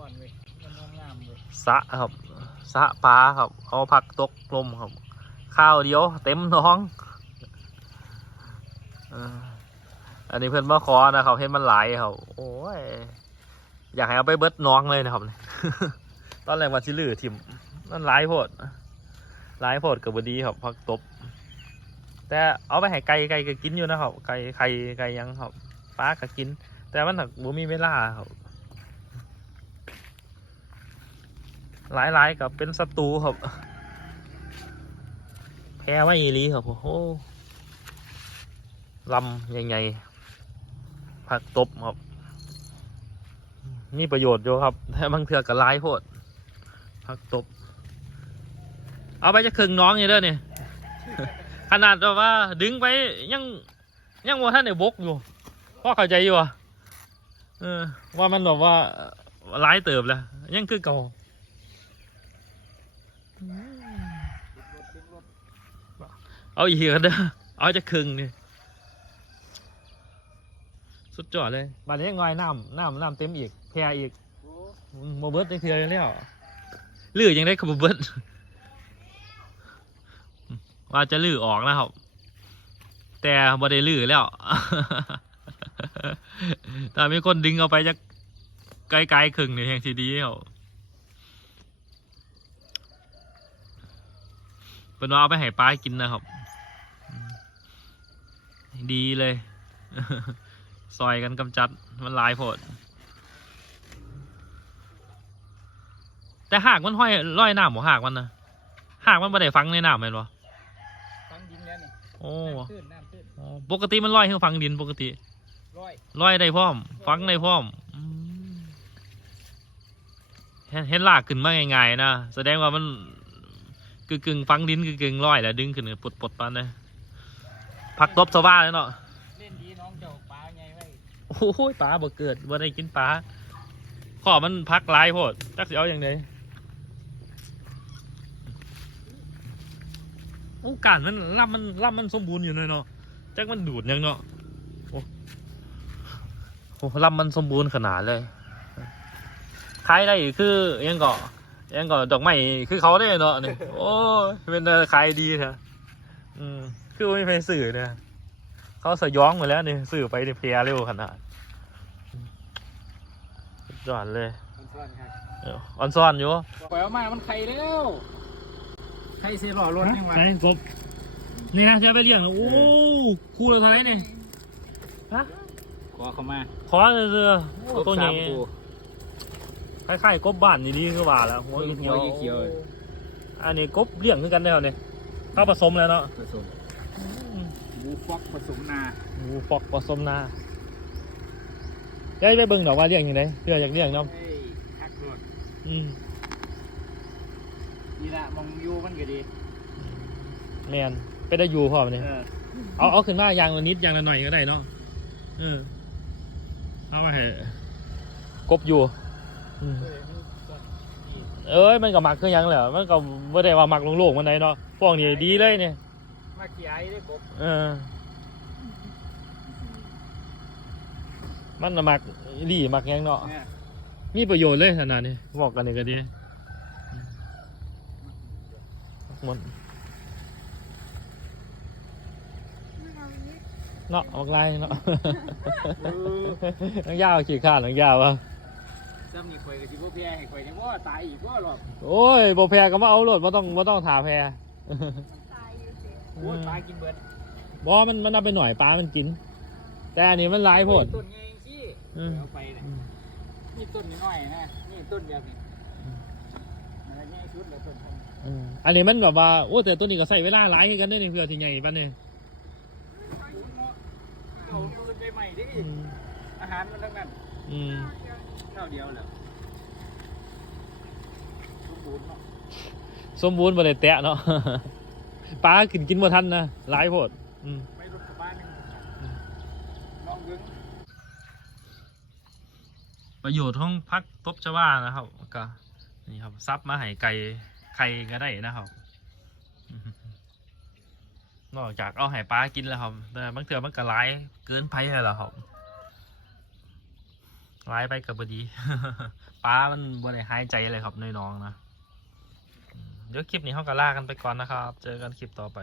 ก่อนเว้ยมันงามๆเลยสะครับสะปลาครับ เอาผักตกลมครับ ข้าวเดียว เต็มท้องอันนี้เพื่อนมาขอนะครับเห็นมันไหลครับ โอ้ย อยากให้เอาไปเบิดน้องเลยนะครับ ตอนแรกว่าชิลือทิมมันหลโพดหลโพดกับบดีครับผักตบ แต่เอาไปให้ไก่ไก่ก็กินอยู่นะครับ ไก่ไข่ไก่ยังครับปลาก็กิน แต่มันถักบ่มีเวลาครับ หลายๆกับเป็นศัตรูครับ แพ้ไว้อีลีครับ โอ้โหลำใหญ่ๆผักตบครับ มีประโยชน์อยู่ครับแต่บางเถื่อกับลายโพดผักตบ เอาไปจะคึงน้องอยู่เด้อเนี่ยขนาดแบบว่าดึงไปยังยังว่าท่านในบกอยู่พ่อเข้าใจอยู่อะว่ามันแบบว่าร้ายเติบแล้วยังคือเก่า เอาอีกกันเด้อเอาจะครึ่งนี่สุดยอดเลยบาดนี้งอยน้ำน้ำน้ำเต็มอีกแพรอีกโอ้โมเบิร์ตได้เทือแล้วลื้อยังได้กับโมเบิร์ตว่าจะลื้อออกนะครับ แต่บ่ได้ลื้อแล้วแต่มีคนดึงเอาไปจากไกลๆครึ่งนี่แห่งสีดีแล้ว เป็นว่าเอาไปให้ปลากินนะครับ ดีเลยซอยกันกำจัดมันหลายโพดแต่หากมันห้อยลอยน้ำบ่หากมันนะหากมันบ่ได้ฟังในน้ำแม่นบ่ฟังดินแล้วนี่โอ้น้ำตื้นน้ำตื้นอ๋อปกติมันลอยคือฟังดินปกติร้อยลอยได้พร้อม ฟังได้พร้อมอืมเห็นเห็นลากขึ้นมาง่ายๆนะแสดงว่ามัน กึ่งกึ่งฟังดินกึ่งกึ่งๆลอยแล้วดึงขึ้นปลดปลดๆปนเลยผักตบสว่าเลยเนาะเล่นดีน้องเจ้าปลาไงไว้โอ้ยปลาบ่เกิดบ่ได้กินปลาขอมันพักลายโพดจักสิเอาอย่างไดโอ้การมันลำมันลำมันสมบูรณ์อยู่เลยเนาะจักมันดูดยังเนาะโอ้โอ้ลำมันสมบูรณ์ขนาดเลยขายได้คือยังเก็ ยังก็ดอกไม้คือเขาได้เนาะนี่โอ้ยเป็นอะไรขายดีเถอะอืมคือไม่ไปสื่อเนี่ยเขาสยองหมดแล้วนี่สื่อไปนี่เพลียเร็วขนาดสุดยอดเลยมันซ่อนครับเออออนซ่อนอยู่ปล่อยออกมามันไข่แล้วไข่เสียหล่อรถยังวะใช่กบนี่นะจะไปเลี้ยงนะโอ้คู่ละเท่าไหรเนี่ยขอเข้ามาขอเสือๆโอ้ตัวนี้ คล้ายๆกบบ้านนี่ดีคือว่าแล้วหัวเขียวหัวเขียวอันนี้กบเลี้ยงคือกันได้เหรอเนี่ยเข้าผสมแล้วเนาะผสมบูฟ็อกผสมนาหมูฟอกผสมนาได้ไปเบิ่งดอกว่าเลี้ยงยังไงเพื่ออยากเลี้ยงเนาะเฮ้ยฮักรถอืมนี่ละมองอยูมันก็ดีแมนไปได้อยู่พร้อมเนี่ยเออเอาเอาขึ้นมายางละนิดยางละหน่อยก็ได้เนาะเออเอามาให้กบอยู่อืม เออนี่ก่อนเอ้ยมันก็มักคือหยังแหละมันก็ไม่ได้ว่ามักลงโลกมันไหนเนาะพวกนี้ดีเลยเนี่ยมาขี้ไอ้ได้กบเออ มันน่ะมักดีมักหยังเนาะเนี่ยมีประโยชน์เลยขนาดนี้บอกกันนี่ก็ดีหมดเนาะมักลายเนาะเออนังยาวขี่ข้านนังยาวอะ ซ้ำนี่ข่อยก็สิบ่แพ้ให้ข่อยจังว่าตายอีกบ่หรอกโอ้ยบ่แพ้ก็มาเอาโลดบ่ต้องบ่ต้องถาแพ้โอ้ยปลากินเบิดบ่มันมันเอาไปหน่อยปลามันกิน แต่อันนี้มันหลายโพดต้นไงสิอืมเอาไปนี่ยนี่ต้นน้อยๆนะนี่ต้นเดียวนี่มันก็ใหญ่สุดแล้วต้นอันนี้มันแบบว่าโอ้แต่ตัวนี้ก็ใส่เวลาหลายกันเด้อนี่เพื่อที่ใหญ่ปานนี้เอามันไปใหม่ดิอาหารมันทั้งนั้น อืมข้าวเดียวแหละสมบูรณ์เนาะสมบูรณ์บ่ได้แตะเนาะ ปลากินกินบ่ทันนะหลายโพดอืมไปรถกระบะนึงลองเบิ่งประโยชน์ของพักตบชวานะครับ ก็นี่ครับซับมาให้ไก่ไข่ก็ได้นะครับอืมนอกจากเอาให้ปลากินแล้วครับแต่บางเถื่อมันก็ร้ายเกินไปแล้วครับ ไว้ไปกับบดี ป้ามันบนไหนหายใจเลยครับน้อยน้องนะ เดี๋ยวคลิปนี้เขาก็ลากันไปก่อนนะครับ เจอกันคลิปต่อไป